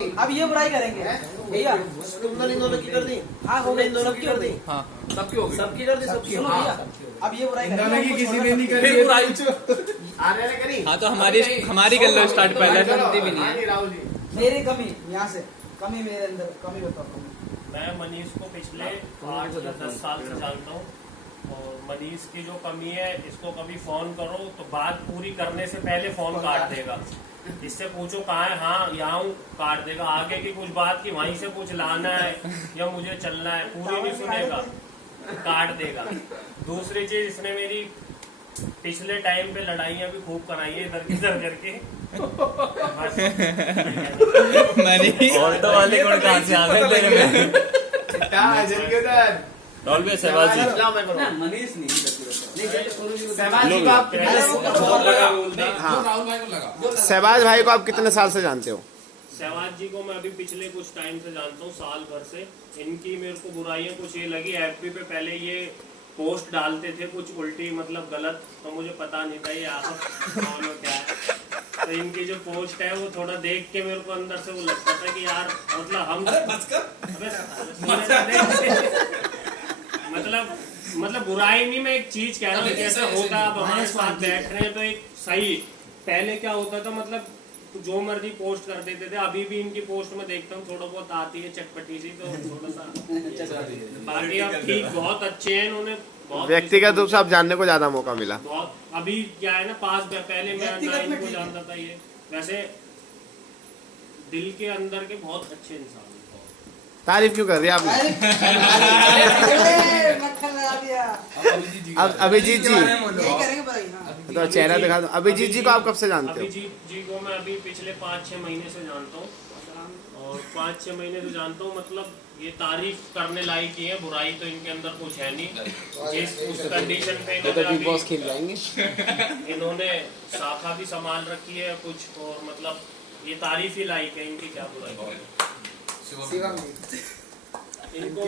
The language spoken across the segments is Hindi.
अब ये बुराई करेंगे भैया। तुमने इन दोनों की कर दी। हाँ तुमने इन दोनों की कर दी। हाँ सबकी होगी। सबकी कर दी। सबकी। सुनो भैया, अब ये बुराई इंदाना करेंगे। की किसी ने नहीं फिर करी। बुराई आर्या ने करी। हाँ तो हमारी कर लो स्टार्ट, पहले बनती भी नहीं हाँ है। जी, राहुल जी। मेरी कमी यहाँ से, कमी मेरे अंदर, कमी बताओ कमी। मैं मनीष को पिछले 8 या 10 साल से जानता हूँ और मनीष की जो कमी है, इसको कभी फोन करो तो बात पूरी करने से पहले फोन काट देगा। इससे पूछो कहाँ है, हाँ यहाँ हूँ, काट देगा। आगे की कुछ बात की वहीं से कुछ लाना है या मुझे चलना है, पूरी नहीं सुनेगा, काट देगा। दूसरी चीज, इसने मेरी पिछले टाइम पे लड़ाइयाँ भी खूब कराई है इधर किधर करके। मैंने ऑटो वाले कौन कहाँ से आ गए तेरे में? क्या है जल्दी उधर। राहुल भाई सहवाग जी, लाओ मैं करूँ। मनीष नहीं सहवाग जी को आप हाँ राहुल भाई को लगा। सहवाग भाई को आप कितने साल से जानते हो? सहवाग जी को मैं अभी पिछले कुछ टाइम से जानता हूँ, साल भर से। इनकी मेरे को बुराइयां कुछ ये लगी, एफबी पे पहले ये पोस्ट डालते थे कुछ उल्टी मतलब गलत, तो मुझे पता नहीं था ये आप कौन हो क्या है। तो इनकी जो पोस्ट है वो थोड़ा देख के मेरे को अंदर से वो लगता था कि यार मतलब हम मतलब बुराई नहीं, मैं एक चीज कह रहा हूँ जैसा होता अब हमारे साथ बैठ रहे हैं तो एक सही। पहले क्या होता था मतलब जो मर्जी पोस्ट कर देते थे, अभी भी इनकी पोस्ट में देखता हूँ थोड़ा बहुत आती है चटपटी सी, तो थोड़ा सा बाकी अब ठीक बहुत अच्छे हैं। इन्होंने बहुत व्यक्तिगत रूप से आप जानने को ज्यादा मौका मिला। बहुत अभी क्या है ना, पहले मैं ना इनको जानता था, ये वैसे दिल के अंदर के बहुत अच्छे इंसान हैं। तारीफ क्यों कर रही है आपने? अब अभिजीत जी यही करेंगे बुराई। हाँ तो चेहरा दिखा दो। अभिजीत जी को आप कब से जानते हो? अभिजीत जी को मैं अभी पिछले 5-6 महीने से जानता हूँ और 5-6 महीने से जानता हूँ। मतलब ये तारीफ करने लायक ही है, बुराई तो इनके अंदर कुछ है नहीं। जिस उस कंडीशन पे इन्होंने शाखा भी संभाल रखी है कुछ, और मतलब ये तारीफ ही लायक है, इनकी क्या बुराई।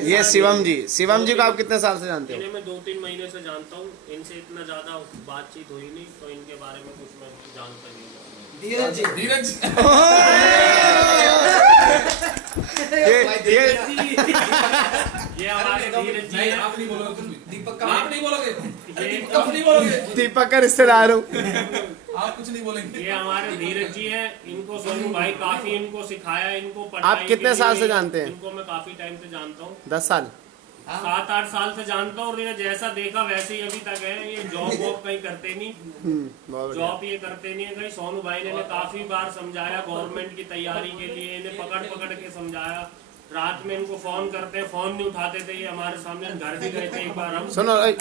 ये शिवम जी को आप कितने साल से जानते हो? इन्हें मैं 2-3 महीने से जानता हूँ। इनसे इतना ज्यादा बातचीत हुई नहीं, तो इनके बारे में कुछ मैं जानता नहीं हूँ। धीरज जी, धीरज ये हमारे धीरज जी हैं। आप नहीं बोलोगे कुछ भी। दीपक आप नहीं बोलोगे। ये आप नहीं बोलोगे। दीपक का रिश्तेदार हूँ। आप कुछ नहीं बोलेंगे। ये हमारे धीरज जी हैं। इनको सोनू भाई काफी इनको सिखाया, इनको पढ़ाई आप कितने के साल लिए। से जानते हैं? इनको मैं काफी टाइम से जानता हूँ, 10 साल। 7-8 साल से जानता हूँ। और ये जैसा देखा वैसे ही अभी तक है। ये जॉब वॉब कहीं करते नहीं, बहुत बढ़िया। जॉब ये करते नहीं है कहीं। सोनू भाई ने काफी बार समझाया गवर्नमेंट की तैयारी के लिए, इन्हें पकड़ पकड़ के समझाया। रात में इनको फोन करते हैं, फोन नहीं उठाते थे। ये हमारे सामने घर भी गए थे एक बार हम, सुनो एक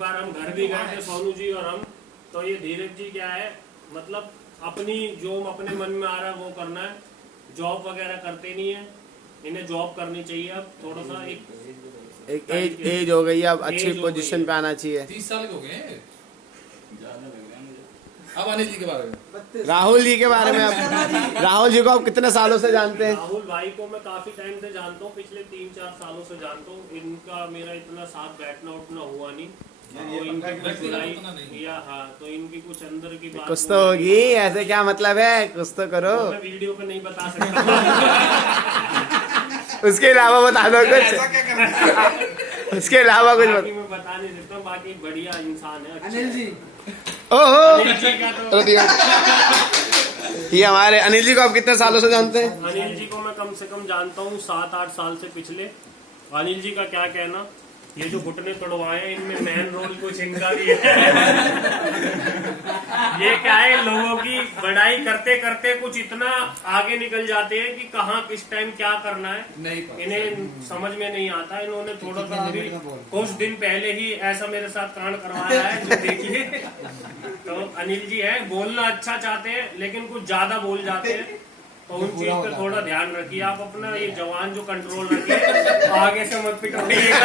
बार हम घर भी गए थे सोनू जी और हम। तो ये धीरज जी क्या है, मतलब अपनी जो अपने मन में आ रहा है वो करना है। जॉब वगैरह करते नहीं है, इन्हें जॉब करनी चाहिए। अब थोड़ा सा एक एज हो गई, अब अच्छी पोजीशन पे आना चाहिए। 30 साल के हो गए। अब अनिल जी के बारे में। राहुल जी के बारे में आप, राहुल जी को आप कितने सालों से जानते हैं? राहुल भाई को मैं काफी टाइम से जानता हूँ, पिछले 3-4 सालों से जानता हूँ। इनका मेरा इतना साथ बैठना उठना हुआ नहीं, तो इनकी कुछ बुराई या हाँ, तो इनकी कुछ अंदर की बात कुछ तो होगी, ऐसे क्या मतलब है, कुछ तो करो। मैं वीडियो पे नहीं बता सकता। उसके अलावा बता दो कुछ। उसके अलावा कुछ बाकी मैं बता नहीं सकता। बाकी बढ़िया इंसान है, अच्छे अनिल जी, ओहो, अनिल जी का तो ये हमारे अनिल जी को आप कितने सालों से जानते हैं? अनिल जी को मैं कम से कम जानता हूँ 7-8 साल से पिछले। अनिल जी का क्या कहना, ये जो घुटने तोड़वाए हैं इनमें मेन रोल कुछ इनका भी है। ये क्या है, लोगों की बड़ाई करते करते कुछ इतना आगे निकल जाते हैं कि कहाँ किस टाइम क्या करना है नहीं इन्हें समझ में नहीं आता। इन्होंने थोड़ा सा अभी कुछ दिन पहले ही ऐसा मेरे साथ कांड करवाया है जो देखिए। तो अनिल जी है, बोलना अच्छा चाहते हैं लेकिन कुछ ज्यादा बोल जाते हैं, तो उन चीज पे थोड़ा ध्यान रखिए आप अपना। ये जवान जो कंट्रोल रखिए, आगे से मत पिटवाइएगा।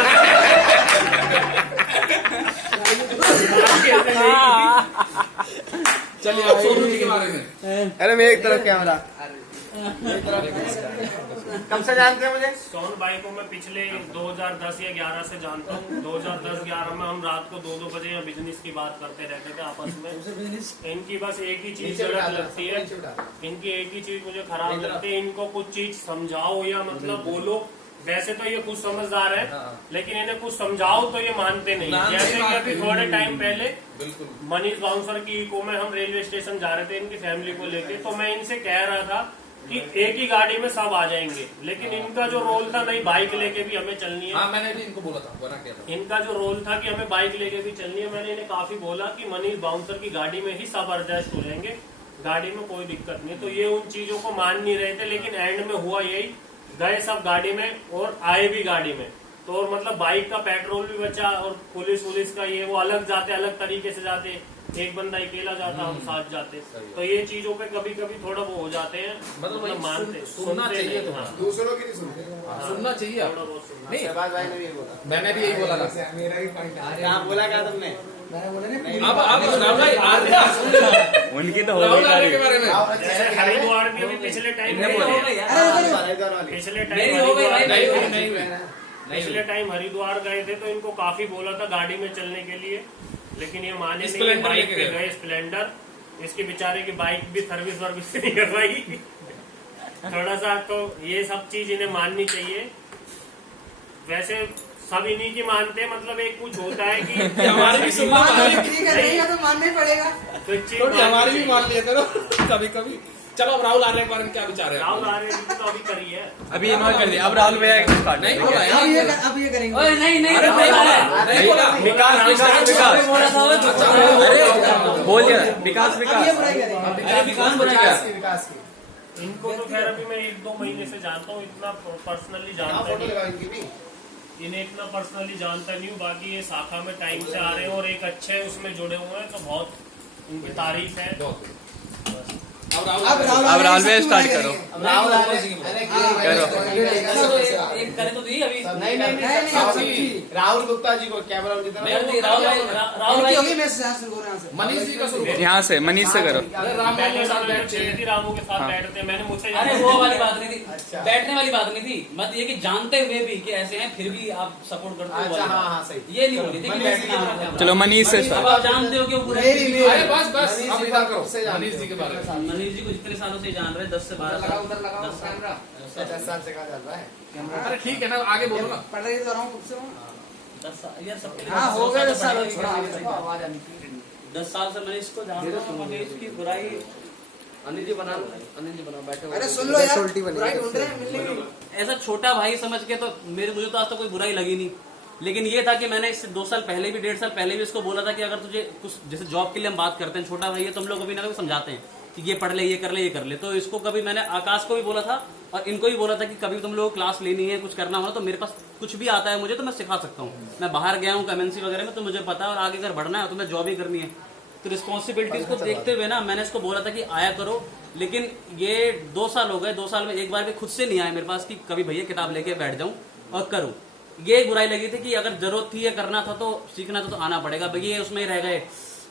चलिए आप सोनू जी के बारे में। अरे मेरे एक तरफ कैमरा। कब से जानते हैं मुझे? सोन भाई को मैं पिछले 2010 या 11 से जानता हूँ। 2010-11 में हम रात को 2-2 बजे यहाँ बिजनेस की बात करते रहते थे आपस में। इनकी बस एक ही चीज गलत लगती है, इनकी एक ही चीज मुझे खराब लगती है। इनको कुछ चीज समझाओ या मतलब बोलो, वैसे तो ये कुछ समझदार है, लेकिन इन्हें कुछ समझाओ तो ये मानते नहीं। जैसे कि अभी थोड़े टाइम पहले मनीष बाउंसर की इको में हम रेलवे स्टेशन जा रहे थे इनकी फैमिली को लेके, तो मैं इनसे कह रहा था कि एक ही गाड़ी में सब आ जाएंगे, लेकिन इनका जो रोल था नहीं बाइक लेके भी हमें चलनी है। हाँ, मैंने भी इनको बोला था, बना क्या था। इनका जो रोल था कि हमें बाइक लेके भी चलनी है, मैंने इन्हें काफी बोला कि मनीष बाउंसर की गाड़ी में ही सब एडजस्ट हो जाएंगे, गाड़ी में कोई दिक्कत नहीं। तो ये उन चीजों को मान नहीं रहे थे, लेकिन एंड में हुआ यही, गए सब गाड़ी में और आए भी गाड़ी में। तो और मतलब बाइक का पेट्रोल भी बचा और पुलिस का ये वो अलग जाते, अलग तरीके से जाते, एक बंदा अकेला जाता, हम साथ जाते। तो ये चीजों पे कभी कभी थोड़ा वो हो जाते हैं, मतलब मानते सुनना चाहिए तो दूसरों की नहीं सुनते। सुनना चाहिए थोड़ा बहुत सुनना। नहीं, शहबाज भाई ने भी बोला, मैंने भी यही बोला था। मेरा भी पॉइंट है। क्या बोला क्या तुमने? मैंने बोला नहीं, अब राहुल भाई आ गया उनकी तो हो राहुल गई आर्य के तारीफ। बारे में। जैसे हरिद्वार भी अभी पिछले टाइम पिछले टाइम हरिद्वार गए थे, तो इनको काफी बोला था गाड़ी में चलने के लिए, लेकिन ये माने नहीं। स्प्लेंडर बाइक लेके पे गए स्प्लेंडर, इसके बेचारे की बाइक भी सर्विस नहीं कर पाई। थोड़ा सा तो ये सब चीज इन्हें माननी चाहिए। वैसे सब इन्हीं की मानते, मतलब एक कुछ होता है कि हमारी भी सुनना ठीक है, नहीं है तो मानना ही पड़ेगा। तो एक चीज थोड़ी हमारी भी माननी मान लिया करो कभी कभी। चलो अब राहुल आर्य के बारे में क्या विचार है? राहुल आर्य जी तो अभी करी है। अभी इन्होंने कर दिया, अब राहुल भैया की स्टार्ट नहीं बोला अब यार, ये करेंगे। ओए नहीं नहीं अरे नहीं बोला है। नहीं बोला। विकास बोला था वो। अरे बोल दिया विकास अब ये विकास बुराई करेंगे। अरे विकास बोला क्या? विकास की इनको तो खैर अभी मैं 1-2 महीने से जानता हूँ, इतना पर्सनली जानता नहीं, इन्हें इतना पर्सनली जानता नहीं हूँ। बाकी ये शाखा में टाइम से आ रहे हैं और एक अच्छे उसमें जुड़े हुए हैं, तो बहुत उनकी तारीफ है। अब अब राहुल भैया स्टार्ट करो। राहुल एक करे तो दी अभी। नहीं, राहुल गुप्ता जी को कैमरा की तरफ। राहुल भाई होगी। मैं शुरू हो रहा हूँ। मनीष जी का शुरू करो। यहाँ से मनीष से करो। पहले साल बैठते थे, रामू के साथ बैठते, मैंने मुझसे अरे वो वाली बात नहीं थी, अच्छा। बैठने वाली बात नहीं थी। मत ये कि जानते हुए भी कि ऐसे हैं फिर भी आप सपोर्ट करते हो अच्छा, वाली हाँ बात। हाँ सही। ये नहीं बोली थी कि बैठना। चलो मनीष से अब स्टार्ट। आप जानते हो कि वो बुरा अरे बस बस मनीष अब जी इधर को करो से जानते मनीष जी के बारे में। मनीष जी को जितने सालों से जान रहे हैं, 10 से 12 साल। 10 साल। 10 साल से कहा चल रहा है। अरे ठीक है ना, आगे बोलो ना। पढ़ रही तो रहा हूँ कब से हूँ। 10 साल यार सबके लिए हाँ हो गए 10 साल। 10 साल से मनीष को जानता हूँ। मनीष की बुराई अनिल जी बना बैठे। अरे सुन लो यार, बुराई ढूंढ रहे हैं, मिलने की। ऐसा छोटा भाई समझ के तो मुझे तो आज तक कोई बुराई लगी नहीं। लेकिन ये था कि मैंने इससे 2 साल पहले भी 1.5 साल पहले भी इसको बोला था कि अगर तुझे कुछ जैसे जॉब के लिए हम बात करते हैं, छोटा भाई है, तुम लोग कभी ना कभी समझाते हैं कि ये पढ़ ले, ये कर ले, ये कर ले। तो इसको कभी मैंने आकाश को भी बोला था और इनको भी बोला था कि कभी तुम लोग क्लास लेनी है, कुछ करना हो तो मेरे पास कुछ भी आता है मुझे, तो मैं सिखा सकता हूँ। मैं बाहर गया हूँ MNC वगैरह में, तो मुझे पता है, और आगे अगर बढ़ना है तो मैं जॉब ही करनी है। तो रिस्पॉन्सिबिलिटीज को देखते हुए ना मैंने इसको बोला था कि आया करो। लेकिन ये 2 साल हो गए, 2 साल में एक बार भी खुद से नहीं आया मेरे पास कि कभी भैया किताब लेके बैठ जाऊं और करूं। ये बुराई लगी थी कि अगर जरूरत थी या करना था तो सीखना था तो आना पड़ेगा। भैया उसमें ही रह गए,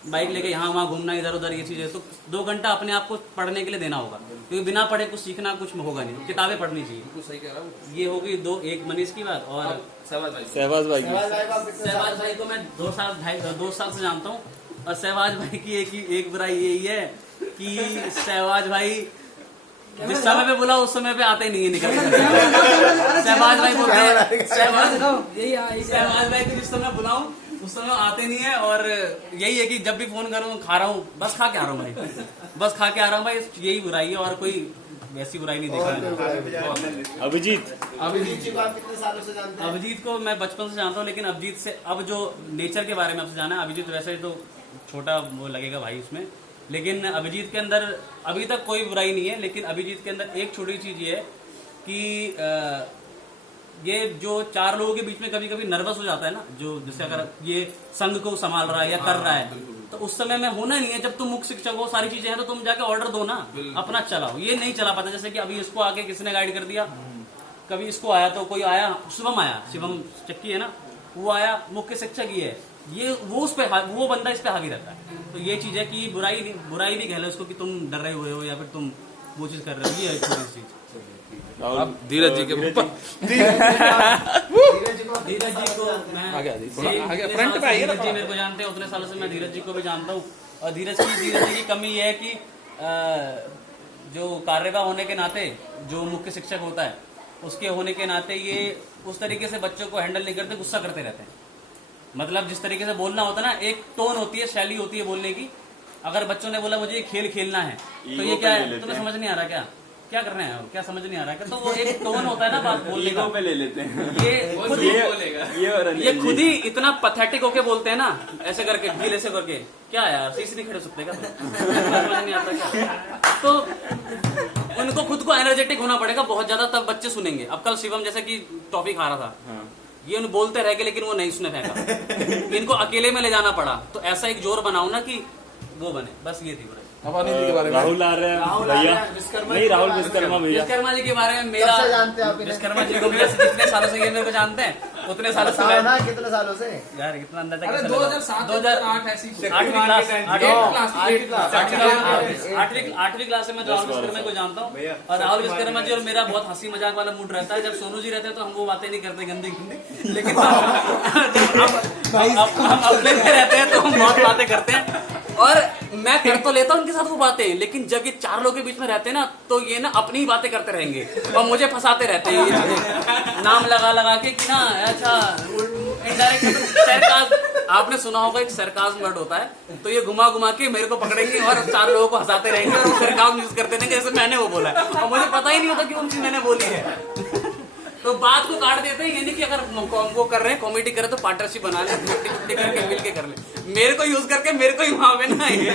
बाइक लेके यहाँ वहाँ घूमना, इधर उधर ये चीजें, तो 2 घंटा अपने आप को पढ़ने के लिए देना होगा, क्योंकि बिना पढ़े कुछ सीखना कुछ होगा नहीं। किताबें पढ़नी चाहिए। बिल्कुल सही कह रहा हूँ। ये होगी 1 मनीष की बात। और सहवाज भाई सहबाज भाई सहवाज भाई को मैं 2 साल से जानता हूँ। और सहवाज भाई की एक बुराई यही है कि सहवाज भाई जिस समय पे बुलाओ उस समय पे आते नहीं है निकल। सहवाज भाई बोलते हैं, सहवाज भाई को जिस समय बुलाऊं उस समय आते नहीं है। और यही है कि जब भी फोन करूं खा रहा हूँ, बस खा के आ रहा हूँ भाई, बस खा के आ रहा हूँ भाई। यही बुराई है और कोई वैसी बुराई नहीं देखा है। अभिजीत जी को आप कितने सालों से जानते हैं? अभिजीत को मैं बचपन से जानता हूँ, लेकिन अभिजीत से अब जो नेचर के बारे में आपसे जाना है, अभिजीत वैसे तो छोटा वो लगेगा भाई उसमें, लेकिन अभिजीत के अंदर अभी तक कोई बुराई नहीं है। लेकिन अभिजीत के अंदर एक छोटी चीज ये है कि ये जो 4 लोगों के बीच में कभी कभी नर्वस हो जाता है ना, जो जैसे अगर ये संघ को संभाल रहा है या कर रहा है, तो उस समय में होना नहीं है। जब तुम मुख्य शिक्षक हो, सारी चीजें हैं, तो तुम जाके ऑर्डर दो ना, अपना चलाओ। ये नहीं चला पाता। जैसे कि अभी इसको आगे किसने गाइड कर दिया, कभी इसको आया तो कोई आया, शिवम चक्की है ना, वो आया, मुख्य शिक्षक ही है, ये वो वो बंदा इस पे हावी रहता है। तो ये चीज है कि बुराई भी कह लो उसको कि तुम डर रहे हुए हो या फिर तुम वो चीज कर रहे हो, ये है थोड़ी चीज। अब धीरज जी के ऊपर धीरज जी को मैं आगे आ जाइए, same आगे, जितने फ्रंट साल पे आइए से ना धीरज जी मेरे को जानते हैं उतने सालों से मैं धीरज जी को भी जानता हूँ। और धीरज जी की कमी ये है कि जो कार्यवाह होने के नाते जो मुख्य शिक्षक होता है उसके होने के नाते ये उस तरीके से बच्चों को हैंडल नहीं करते, गुस्सा करते रहते हैं। मतलब जिस तरीके से बोलना होता है ना, एक टोन होती है, शैली होती है बोलने की। अगर बच्चों ने बोला मुझे ये खेल खेलना है तो ये क्या है, तुम्हें समझ नहीं आ रहा क्या कर रहे हैं, क्या समझ नहीं आ रहा है, तो वो एक टोन होता है ना बात बोलने का, पे ले लेते हैं। ये खुद ही इतना पथेटिक होके बोलते हैं ना, ऐसे करके ढील ऐसे करके, क्या यार सही से नहीं खड़े सकते क्या, समझ नहीं आता क्या। तो उनको खुद को एनर्जेटिक होना पड़ेगा बहुत ज्यादा, तब बच्चे सुनेंगे। अब कल शिवम जैसे कि टॉफी खा रहा था, ये उन बोलते रह गए लेकिन वो नहीं सुने फेंका, इनको अकेले में ले जाना पड़ा। तो ऐसा एक जोर बनाओ ना कि वो बने, बस ये थी। अब अनिल जी के बारे में राहुल आ रहे हैं भैया, नहीं राहुल विश्वकर्मा भैया। विश्वकर्मा जी के बारे में मेरा, कब से जानते हैं आप इन्हें? विश्वकर्मा जी को जितने सालों से ये मेरे को जानते हैं उतने सालों से बताओ ना कितने सालों से? यार इतना अंदाजा अरे कैसे 2007 2008 ऐसी 8वीं क्लास आठवीं क्लास से मैं राहुल विश्वकर्मा को जानता हूँ। और राहुल विश्वकर्मा जी और मेरा बहुत हंसी मजाक वाला मूड रहता है। जब सोनू जी रहते हैं तो हम वो बातें नहीं करते गंदी गंदी, लेकिन जब हम अपने में रहते हैं तो हम बहुत बातें करते हैं। और मैं कर तो लेता हूँ उनके साथ वो बातें, लेकिन जब ये चार लोगों के बीच में रहते हैं ना तो ये ना अपनी ही बातें करते रहेंगे और मुझे फंसाते रहते हैं ये चीजें नाम लगा लगा के कि ना अच्छा इनडायरेक्ट सरकाज। आपने सुना होगा एक सरकाज वर्ड होता है, तो ये घुमा घुमा के मेरे को पकड़ेंगे और चार लोगों को हंसाते रहेंगे और सरकाज यूज करते रहेंगे जैसे मैंने वो बोला है और मुझे पता ही नहीं होता कि कौन सी मैंने बोली है। तो बात को काट देते हैं, यानी कि अगर वो कर रहे हैं कॉमेडी करे तो पार्टनरशिप बना ले, करके मिल के कर ले, मेरे को यूज करके मेरे को ही वहां पे ना ये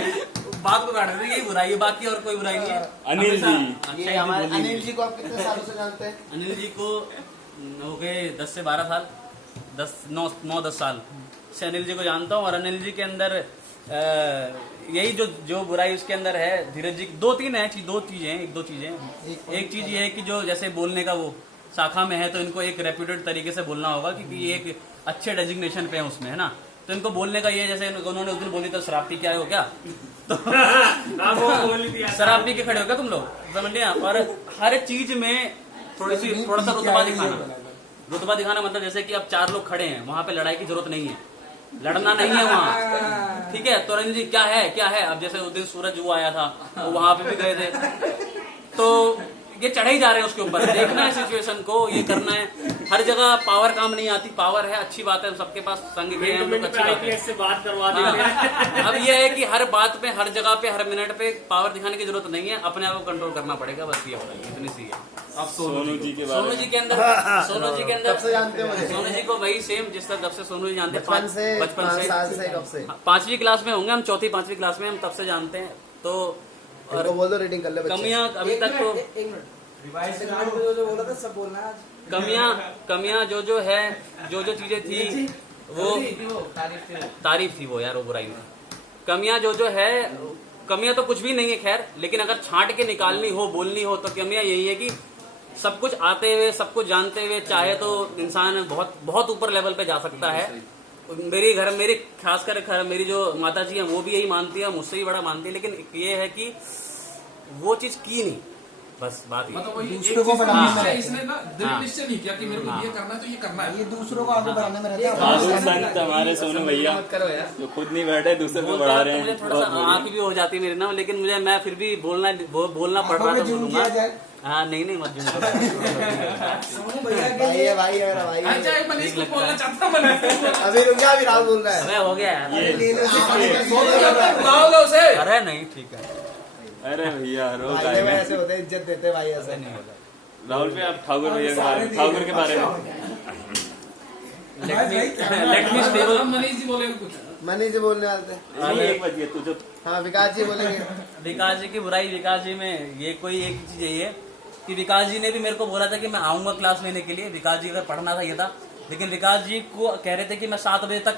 बात को काट देते हैं। यही बुराई है, बाकी और कोई बुराई नहीं है। अनिल जी, ये हमारे अनिल जी को आप कितने सालों से जानते हैं? अनिल जी को हो गए 10 से 12 साल, 9-10 साल से अनिल जी को जानता हूँ। और अनिल जी के अंदर यही जो बुराई उसके अंदर है, धीरज जी दो चीजें हैं। एक चीज ये है कि जो जैसे बोलने का वो शाखा में है तो इनको एक रेप्यूटेड तरीके से बोलना होगा क्योंकि ये एक अच्छे डेजिग्नेशन पे है उसमें, है ना। तो इनको बोलने का ये, जैसे उन्होंने उस दिन बोली तो शराब पी के आए हो क्या, तो शराब पी के खड़े हो क्या तुम लोग, समझ लिया। और हर चीज में थोड़ा सा रुतबा दिखाना मतलब जैसे कि अब 4 लोग खड़े हैं, वहां पे लड़ाई की जरूरत नहीं है, लड़ना नहीं है वहाँ, ठीक है। तो रणजी क्या है अब जैसे उस दिन सूरज वो आया था वो वहां पे भी गए थे, तो ये चढ़े ही जा रहे हैं उसके ऊपर। देखना है सिचुएशन को, ये करना है। हर जगह पावर काम नहीं आती, पावर है अच्छी बात है, सबके पास संग के हैं हम लोग, अच्छी बात है। से बात करवा दी। अब ये है कि हर बात पे, हर जगह पे, हर मिनट पे पावर दिखाने की जरूरत नहीं है, अपने आप को कंट्रोल करना पड़ेगा, बस ये होगा, इतनी सी है। अब सोनू जी के बारे सोनू में जी के अंदर कब से जानते हो मुझे? सोनू जी को वही सेम जिस तरह जब से सोनू जी जानते हैं, बचपन से? 5 साल से? कब से? 5वीं क्लास में होंगे हम, 4th-5वीं क्लास में हम तब से जानते हैं। तो इनको बोल दो रीडिंग कर ले बच्चे। कमियां अभी तक तो जो बोला था सब बोलना है। कमियां जो है, जो चीजें थी वो तारीफ थी वो, यार वो बुराई नहीं। कमियां जो है, कमियां तो कुछ भी नहीं है खैर, लेकिन अगर छांट के निकालनी हो, बोलनी हो, तो कमियां यही है कि सब कुछ आते हुए, सब कुछ जानते हुए चाहे तो इंसान बहुत बहुत ऊपर लेवल पे जा सकता है। मेरी खासकर मेरी जो माता जी है वो भी यही मानती है, मुझसे भी बड़ा मानती है, लेकिन ये है कि वो चीज की नहीं, बस बात ये। मतलब वही दूसरों को बढ़ाने में रहते हैं। इसने ना दृढ़ निश्चय नहीं किया कि मेरे को ये करना है तो ये करना है। ये दूसरों को आगे बढ़ाने में रहता है। साधु संत हमारे सोनू भैया जो खुद नहीं बैठे दूसरे को बढ़ा रहे मुझे हैं। थोड़ा सा आँख भी हो जाती है मेरे ना, लेकिन मैं फिर भी बोलना पड़ रहा था, बोलूंगा। हाँ नहीं मत जूम करो। सोनू भैया के लिए भाई है मेरा भाई। अच्छा एक मनीष को बोलना चाहता हूं मैं। अभी रुक जा, अभी राहुल बोल रहा है। अबे हो गया यार, बुलाओगे उसे? अरे नहीं ठीक है, अरे भैया रोज भाई आएंगे। ऐसे होते हैं, इज्जत देते हैं भाई ऐसे नहीं होगा। राहुल भैया आप ठाकुर भैया के बारे में, ठाकुर के बारे में लेट मी स्टेबल। अब मनीष जी बोलेंगे कुछ। मनीष जी बोलने वाले थे। नहीं, एक बज गया तू जो हाँ विकास जी बोलेंगे। विकास जी की बुराई, विकास जी में ये कोई एक चीज यही है कि विकास जी ने भी मेरे को बोला था कि मैं आऊंगा क्लास लेने के लिए। विकास जी अगर पढ़ना था ये था, लेकिन विकास जी को कह रहे थे कि मैं 7 बजे तक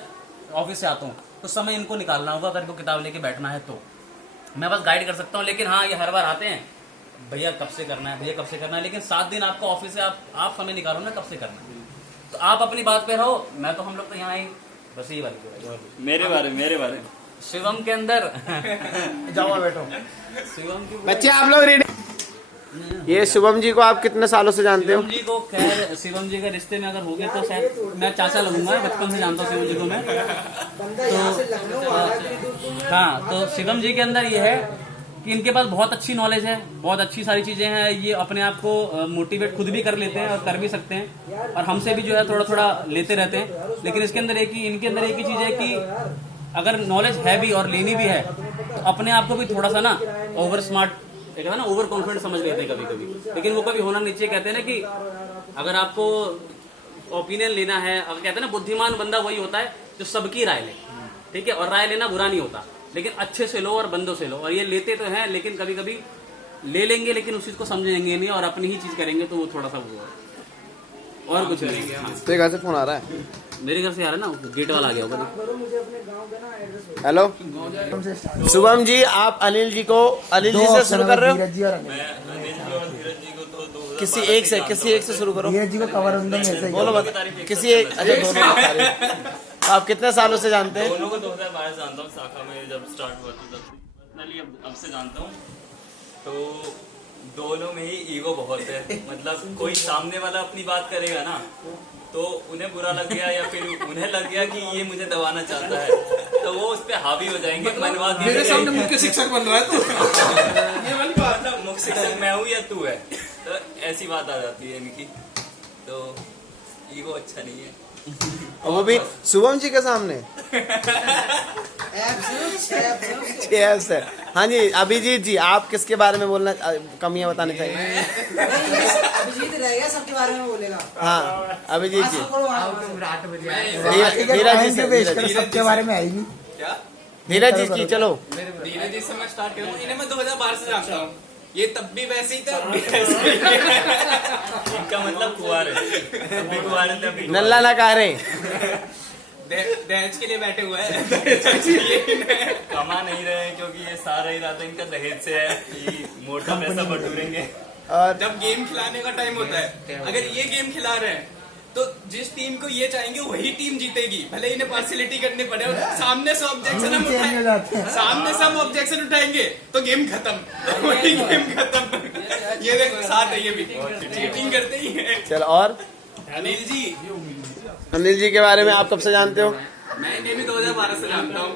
ऑफिस से आता हूँ, तो समय इनको निकालना होगा, अगर इनको किताब लेके बैठना है तो मैं बस गाइड कर सकता हूँ। लेकिन हाँ ये हर बार आते हैं, भैया कब से करना है, भैया कब से करना है, लेकिन 7 दिन आपको ऑफिस से आप समय निकालो ना, कब से करना है। तो आप अपनी बात पे रहो, मैं तो हम लोग तो यहाँ ही बस यही बात। मेरे बारे में शिवम के अंदर जाओ बैठो। शिवम की बच्चे आप लोग रेडी ये शुभम जी को आप कितने सालों से जानते हो? शिवम जी को खैर शिवम जी के रिश्ते में अगर हो गए तो शायद मैं चाचा लगूंगा, बचपन से जानता हूँ शिवम जी को मैं। बंदा यहाँ से लखनऊ आ रहा है इतनी दूर दूर में। हाँ, तो शिवम जी के अंदर ये है कि इनके पास बहुत अच्छी नॉलेज है, बहुत अच्छी सारी चीजें हैं, ये अपने आप को मोटिवेट खुद भी कर लेते हैं और कर भी सकते हैं, और हमसे भी जो है थोड़ा थोड़ा लेते रहते हैं। लेकिन इसके अंदर इनके अंदर एक ही चीज है कि अगर नॉलेज है भी और लेनी भी है तो अपने आप को भी थोड़ा सा ना ओवर स्मार्ट, एक है ना ओवर कॉन्फिडेंट समझ लेते हैं कभी कभी, लेकिन वो कभी होना नहीं चाहिए। कहते हैं ना कि अगर आपको ओपिनियन लेना है, अगर कहते हैं ना बुद्धिमान बंदा वही होता है जो सबकी राय ले, ठीक है, और राय लेना बुरा नहीं होता, लेकिन अच्छे से लो और बंदों से लो। और ये लेते तो हैं लेकिन कभी कभी ले लेंगे लेकिन उस चीज को समझेंगे नहीं और अपनी ही चीज करेंगे, तो वो थोड़ा सा वो है और कुछ करेंगे। तेरे घर से फोन आ रहा है? मेरे घर से आ रहा है ना, गेट वाला आ गया होगा। मुझे अपने गाँव का ना एड्रेस हेलो शुभम जी, आप अनिल जी से शुरू कर रहे हो? धीरज जी और मैं अनिल जी और धीरज जी को तो 2012 किसी एक से शुरू करो। धीरज जी को कवर में बोलो बता, किसी एक, अच्छा दोनों। आप कितने सालों से जानते हैं? दोनों को 2012 जानता हूँ, शाखा में जब स्टार्ट हुआ था तब पर्सनली अब से जानता हूँ। तो दोनों में ही ईगो बहुत है, मतलब कोई सामने वाला अपनी बात करेगा ना तो उन्हें बुरा लग गया या फिर उन्हें लग गया कि ये मुझे दबाना चाहता है, तो वो उस पर हावी हो जाएंगे। मनवा दिया मेरे सामने मुख्य शिक्षक बन रहा है तो ये वाली बात, मतलब मुख्य शिक्षक मैं हूँ या तू है, तो ऐसी बात आ जाती है इनकी। तो ईगो अच्छा नहीं है, और वो भी शुभम जी के सामने। Yes sir. हाँ जी, अभिजीत जी, आप किसके बारे में बोलना, कमियां बतानी चाहिए? अभिजीत रहेगा, सबके बारे में बोलेगा। हाँ अभिजीत जी। सबके बारे में आएगी। धीरज जी की, चलो। धीरज जी से मैं स्टार्ट करूँ, इन्हें मैं 2012 से जानता हूँ, ये तब भी वैसे ही था, अब भी वैसे ही। इनका मतलब कुंवार है, तब भी कुंवार है, तब भी नल्ला ना कह रहे। दहेज के लिए बैठे हुए हैं। कमा नहीं रहे हैं क्योंकि ये सारा इरादा इनका दहेज से है कि मोटा पैसा बटोरेंगे। और जब गेम खिलाने का टाइम होता है, अगर ये गेम खिला रहे हैं तो जिस टीम को ये चाहेंगे वही टीम जीतेगी, भले इन्हें पार्शियलिटी करनी पड़े। और सामने से ऑब्जेक्शन हम उठाएंगे, सामने से हम ऑब्जेक्शन उठाएंगे तो गेम खत्म, वही गेम खत्म। ये देखो साथ है, ये भी चीटिंग करते ही है। चलो, और अनिल जी के बारे में आप कब से जानते हो? मैं इन्हें भी 2012 से जानता हूँ,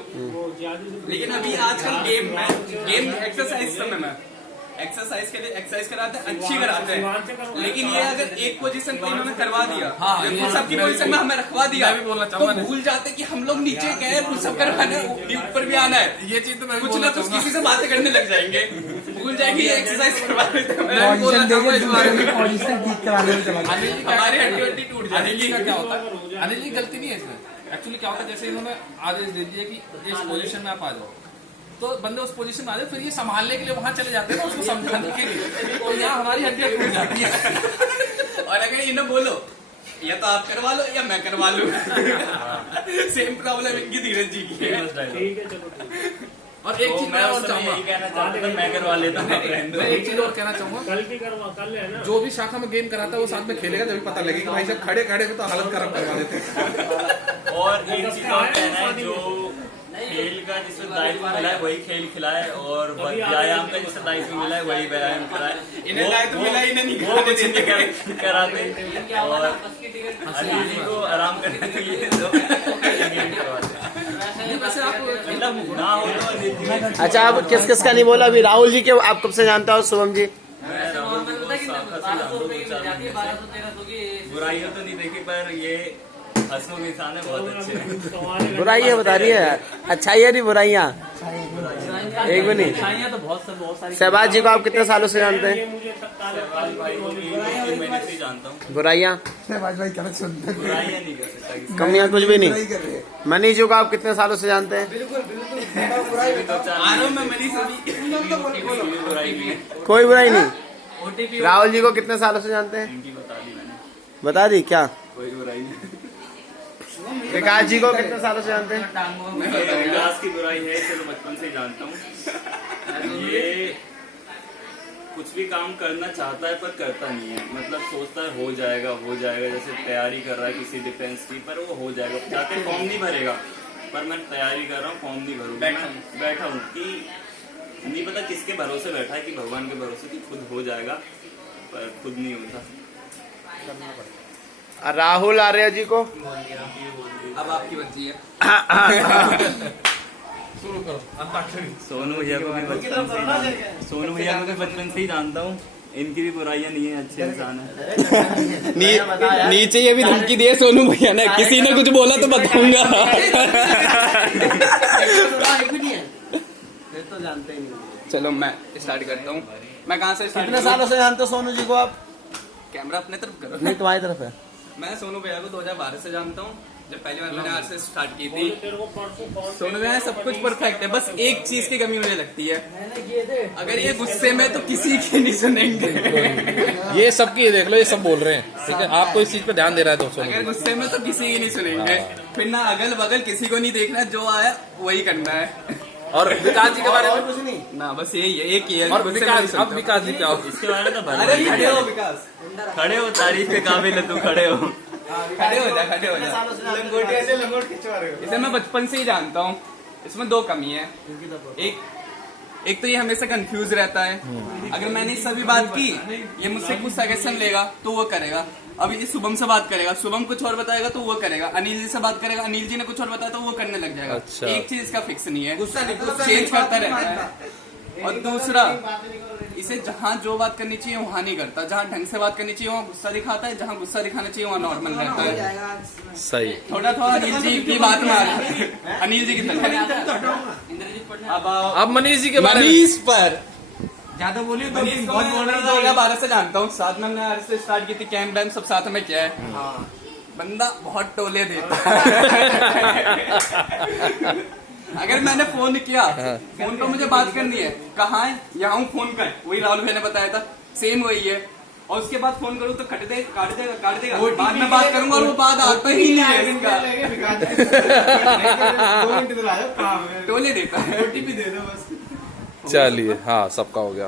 लेकिन अभी आजकल गेम एक्सरसाइज समय में एक्सरसाइज के लिए एक्सरसाइज कराते हैं, अच्छी कराते हैं, लेकिन ये अगर एक पोजीशन पे इन्होंने करवा दिया, पुशअप की पोजीशन में हमें रखवा दिया, तो भूल जाते कि हम लोग नीचे गए पुशअप करवाने, ऊपर भी आना है। ये चीज तो कुछ ना कुछ किसी से बातें करने लग जाएंगे, भूल जाएंगे ये एक्सरसाइज करवा रहे थे। हमारी हड्डी टूट जाएगी। क्या होता है, अनिल जी गलती नहीं है इसमें। एक्चुअली क्या होता है, जैसे इन्होंने आदेश दे दिया कि इस पोजीशन में आप आ जाओ, तो बंदे उस पोजीशन में आ जाए, फिर ये संभालने के लिए वहां चले जाते हैं ना, उसको समझाने के लिए, तो यहाँ हमारी हड्डियां टूट जाती है। और अगर इन्हें बोलो या तो आप करवा लो या मैं करवा लूं, सेम प्रॉब्लम इनकी धीरज जी की है। ठीक है, चलो। और एक चीज मैं और चाहूंगा, कहना चाहता था, मैं करवा लेता हूँ। मैं एक चीज और कहना चाहूंगा, कल की करवा, कल है ना, जो भी शाखा में गेम कराता है वो साथ में खेलेगा, जब भी पता लगेगा भाई साहब खड़े खड़े में तो हालत खराब करवा देते हैं। और एक चीज और कहना है, जो खेल का जिसमें दायित्व मिला है वही खेल खिलाए, और व्यायाम का जिससे दायित्व मिला है वही व्यायाम कराए। इन्हें दायित्व मिला, इन्हें नहीं वो कुछ नहीं कराते, और अनिल जी को आराम करने के लिए गेम करवाते हैं। वैसे आप मतलब ना हो तो अनिल जी। अच्छा, आप किस का नहीं बोला अभी? राहुल जी के आप कब से जानते हो? शुभम जी? मैं राहुल जी को शाखा से जानता हूँ 2-4 महीने से। बुराइयां तो नहीं देखी, पर ये हंसमुख इंसान है, बहुत अच्छे हैं। बुराइयां बता रही है यार, अच्छाइयां नहीं बुराइयां। एक भी नहीं। अच्छाइयाँ तो बहुत सारी। शहबाज जी को आप कितने सालों से जानते हैं? शहबाज भाई को 3 महीने से जानता हूँ। बुराइयां भाई गलत सुनते हैं। बुराइयां नहीं कर सकता किसी की। कमियां कुछ भी नहीं। मनीष जी को आप कितने सालों से जानते हैं? आरो में मनीष अभी कोई बुराई नहीं है। कोई बुराई नहीं। राहुल जी को कितने सालों से जानते हैं? इनकी बता दी मैंने, बता दी क्या? कोई बुराई नहीं। विकास जी को कितने सालों से जानते हैं? विकास की बुराई है, चलो बचपन से ही जानता हूँ। ये कुछ भी काम करना चाहता है पर करता नहीं है, मतलब सोचता है हो जाएगा, जैसे तैयारी कर रहा है किसी डिफेंस की, पर वो हो जाएगा। चाहते फॉर्म नहीं भरेगा, पर मैं तैयारी कर रहा हूँ, फॉर्म नहीं भरूंगा, बैठा हूँ कि नहीं पता किसके भरोसे बैठा है, कि भगवान के भरोसे कि खुद हो जाएगा। पर खुद नहीं होता। राहुल आर्या जी को अब आपकी बच्ची है। शुरू करो अंताक्षरी। सोनू भैया को भी बचपन से ही जानता हूँ। इनकी भी बुराइयां नहीं है, अच्छे इंसान है। नीचे ये भी धमकी दी है सोनू भैया ने, किसी ने कुछ बोला तो बताऊंगा। तो जानते ही नहीं। चलो मैं स्टार्ट करता हूँ। मैं कहाँ से स्टार्ट कितने सालों से जानते हो सोनू जी को आप? कैमरा अपने तरफ करो। नहीं, तुम्हारी तरफ है। मैं सोनू भैया को 2012 से जानता हूँ, जब पहली बार मैंने आरएसएस स्टार्ट की थी। तेरे को परसों फोन सोनू भैया सब कुछ परफेक्ट है, बस एक चीज की कमी मुझे लगती है, अगर ये गुस्से में तो किसी की नहीं सुनेंगे। ये सबकी ये देख लो, ये सब बोल रहे हैं, ठीक है। आपको इस चीज पे ध्यान दे रहा है दोस्तों। अगर गुस्से में तो किसी की नहीं सुनेंगे, फिर ना अगल बगल किसी को नहीं देखना, जो आया वही करना है। और विकास जी के बारे में कुछ नहीं। ना बस यही है, एक ही है। और गुस्से में विकास, नहीं सुनता अब विकास जी क्या हो? इसके बारे में तो अरे खड़े हो विकास, खड़े हो, तारीफ के काबिल है तू, खड़े हो। खड़े हो जा, खड़े हो जा। लंगोटी ऐसे लंगोट खिंचवा रहे हो। इसे मैं बचपन से ही जानता हूँ। इसमें दो कमी है। एक तो ये हमेशा कंफ्यूज रहता है। अगर मैंने सभी बात की, ये मुझसे कुछ सजेशन लेगा तो वो करेगा। अब ये शुभम से बात करेगा, शुभम कुछ और बताएगा तो वो करेगा। अनिल जी से बात करेगा, अनिल जी ने कुछ और बताया तो वो करने लग जाएगा। अच्छा। एक चीज का फिक्स नहीं है, चेंज करता रहता है। और दूसरा, इसे जहाँ जो बात करनी चाहिए वहाँ नहीं करता, जहाँ ढंग से बात करनी चाहिए वहाँ गुस्सा दिखाता है, जहाँ गुस्सा दिखाना चाहिए वहाँ नॉर्मल रहता है। सही। थोड़ा थोड़ा अनिल जी की बात में अनिल जी की तरफ। अब मनीष जी के बारे में। मनीष पर ज्यादा बोलिए तो बहुत बोल रहा था। 2012 से जानता हूँ, साथ में हमने आरएसएस स्टार्ट की थी, कैंप वैम्प सब साथ में किया है। बंदा बहुत टोले देता है। अगर मैंने फोन किया, फोन पर मुझे बात करनी है, कहाँ है, यहाँ हूँ, फोन कर, वही राहुल भाई ने बताया था, सेम वही है। और उसके बाद फोन करूँ तो काट देगा। बाद में बात करूंगा और वो बात आता ही नहीं है इसका। टोले देता है। ओटीपी दे दो बस। चलिए, हाँ सबका हो गया।